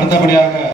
அடுத்தபடியாக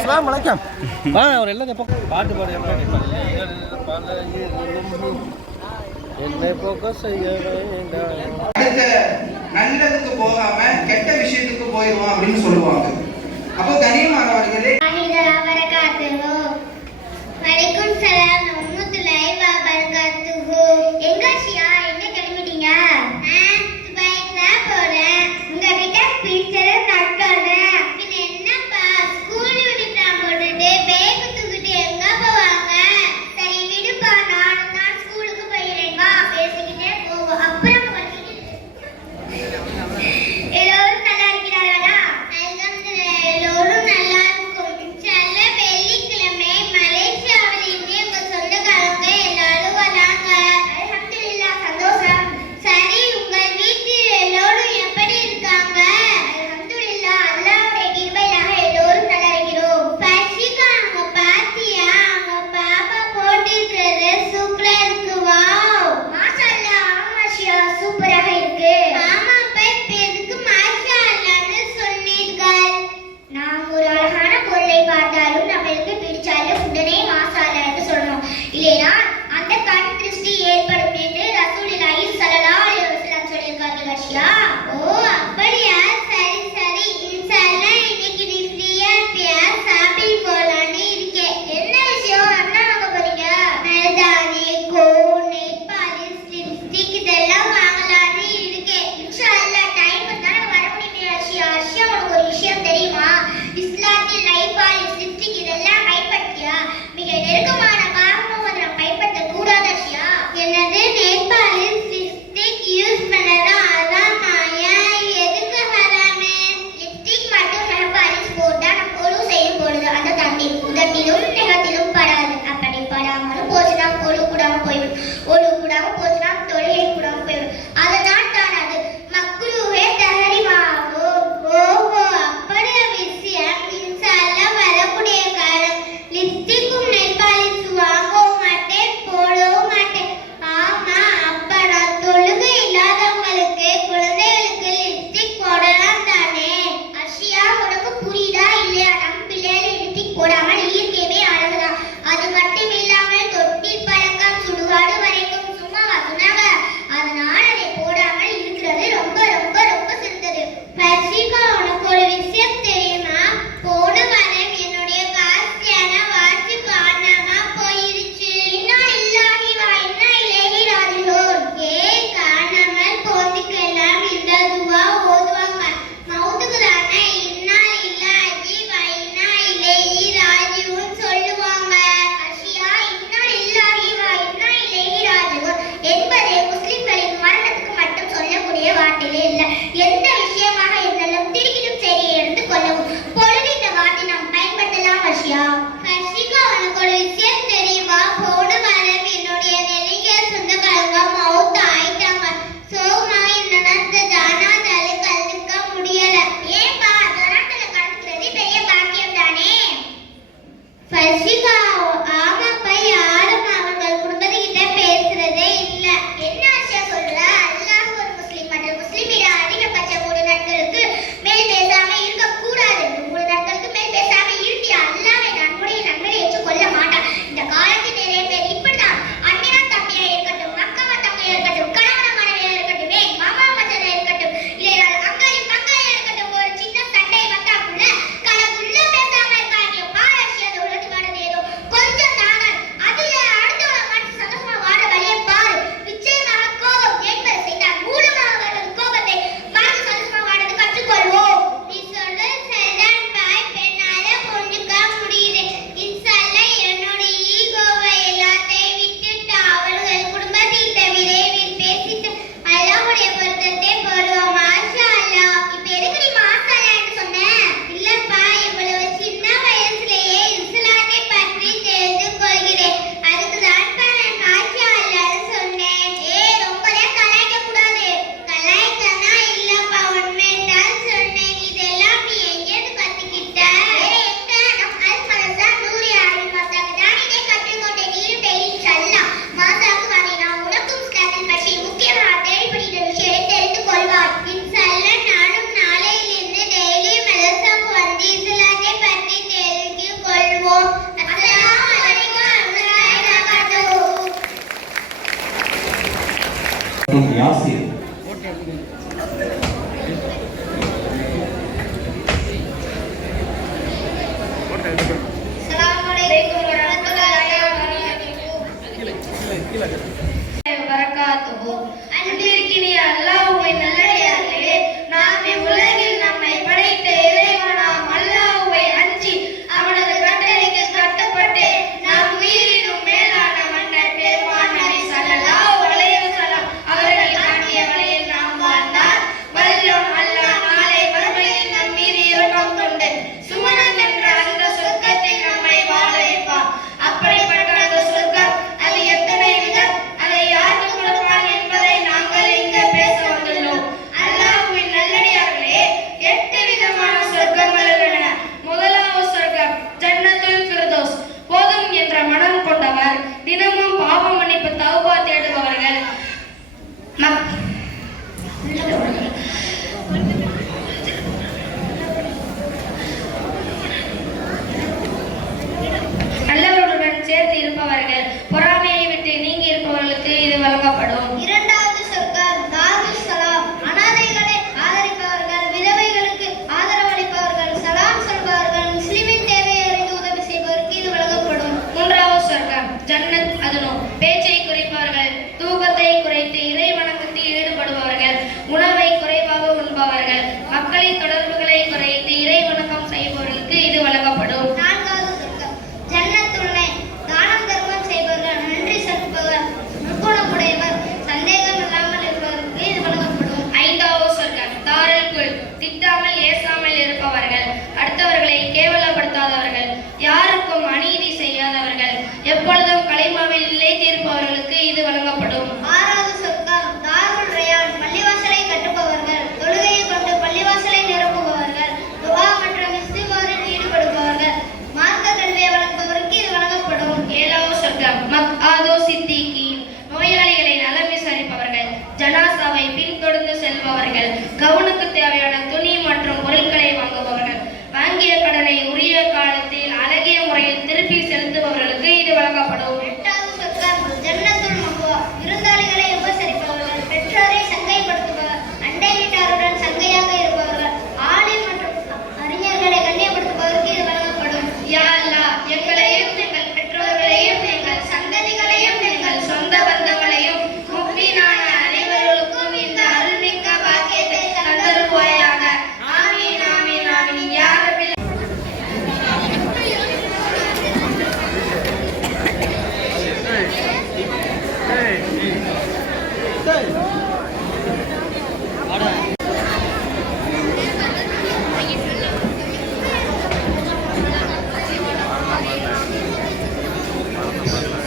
அஸ்லாம் வலைக்கம். ஆ அவர் எல்லாத்தையும் பாட்டு என்னை போக்க செய்ய நல்லதுக்கு போகாம கெட்ட விஷயத்துக்கு போயிடுவோம் அப்படின்னு சொல்லுவாங்க. அப்போ கனியமானவர்களே வலைக்கும் சலாம் உம்மத்துலாய் வா பரகாத்துஹு எங்க ஷியா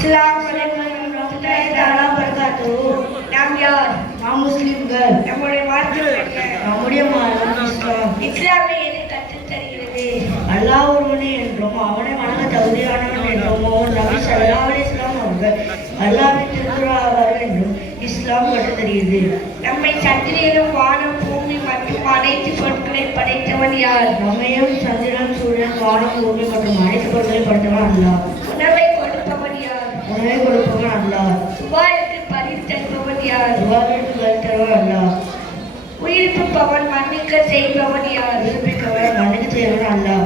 அஸ்ஸலாமு நம்முடைய மார்க்கம் நம்முடைய மார்க்கம் இஸ்லாம் எது கற்றுத் தருகிறது அல்லாஹ் ஒருவனே என்றும் அவனை வணங்க தகுதியானவன் என்றும் அவன் நபி ஸல்லல்லாஹு அலைஹி அவர்கள் என்றும் இஸ்லாம் கற்றுத் தருகிறது நம்மை சந்திரனும் வானம் பூமி மற்றும் அனைத்து பொருட்களை படைத்தவன் யார் நம்மையும் சந்திரன் சூழல் வானம் பூமி மற்றும் அனைத்து பொருட்களை படைத்தவன் அல்லாஹ். யார் உணவை கொடுப்பவன் அல்லாஹ் சுபாயத்தை பதில் தருபவன் யார் சுபாயத்தை பதில் தருவன் அல்லாஹ் உயிர்ப்பிப்பவன் மன்னிக்க செய்பவன் யார் உயிர்ப்பிப்பவன் மன்னிக்க செய்பவன் அல்லா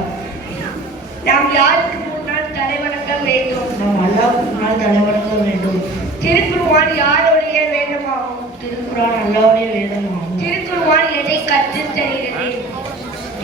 நாம் யாருக்கு முன்னால் தலைவணங்க வேண்டும் நாம் அல்லாவுக்கு முன்னால் தலைவணங்க வேண்டும் திருக்குருவான் யாருடைய வேதமாகும் திருக்குறான் அல்லாவுடைய வேதமாகும் திருக்குருவான் எதை கற்றுத் தருகிறது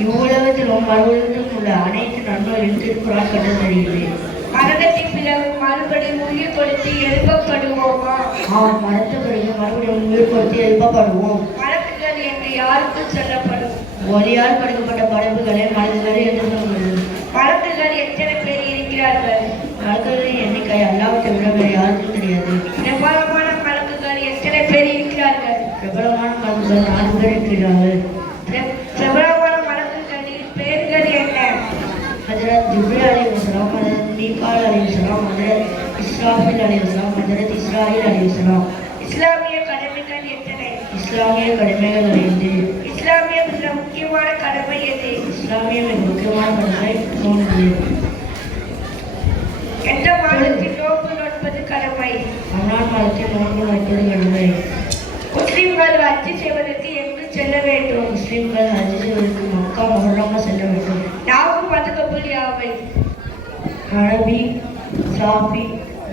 இவ்வுலகத்திலும் மறுவுலகத்திலும் உள்ள அனைத்து நன்மைகளையும் திருக்குறான் கற்றுத் தருகிறது மரணத்தின் பிறகு மறுபடியும் கொடுத்து எழுப்பப்படுவோமா? ஆம் பிறகு மறுபடியும் உயிர் கொடுத்து எழுப்பப்படுவோம் மலக்குகள் என்று யாருக்கும் சொல்லப்படும். ஒலியால் படைக்கப்பட்ட படைப்புகளை மலக்குகள் என்று சொல்கிறது மலக்குகள் எத்தனை பேர் இருக்கிறார்கள்? மலக்குகளின் எண்ணிக்கை அல்லாவிட்ட விட வேறு யாருக்கும் தெரியாது. பிரபலமான மலக்குகள் எத்தனை பேர் இருக்கிறார்கள்? பிரபலமான மலக்குகள் நாலு பேர் இருக்கிறார்கள். பிர- பிரபலமான மலக்குகளின் பேர்கள் என்ன? ஹஜரத் ஜிப்ரீல் அலைஹிஸ்ஸலாம் ஹஜரத் மீகால் அலைஹிஸ்ஸலாம் ஹஜரத் இஸ்ராஃபில் அலைஹிஸ்ஸலாம் ஹஜரத் இஸ்ராயில் அலைஹிஸ்ஸலாம் இஸ்லாமிய கடமைகள் எத்தனை? இஸ்லாமிய கடமைகள் ஐந்து. இஸ்லாமிய மிக முக்கியமான கடமை எது? இஸ்லாமிய மிக முக்கியமான கடமை மூன்று. எந்த மாதத்தில் நோன்பு நோட்பது கடமை? ரமலான் மாதத்தில் நோன்பு நோட்பது கடமை. முஸ்லிம்கள் ஹஜ்ஜி செய்வதற்கு எங்கு செல்ல வேண்டும்? முஸ்லிம்கள் ஹஜ்ஜி செய்வதற்கு மக்கா முஹர்ரமா செல்ல வேண்டும். நான்கு மதுகபுல் யாவை? அரபி சாஃபி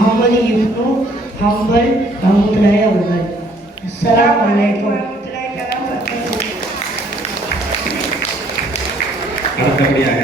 அகமது இப்னு ஹம்பல் ரஹ்மத்துல்லாஹி அவர்கள் அஸ்ஸலாமு அலைக்கும் அடுத்தபடியாக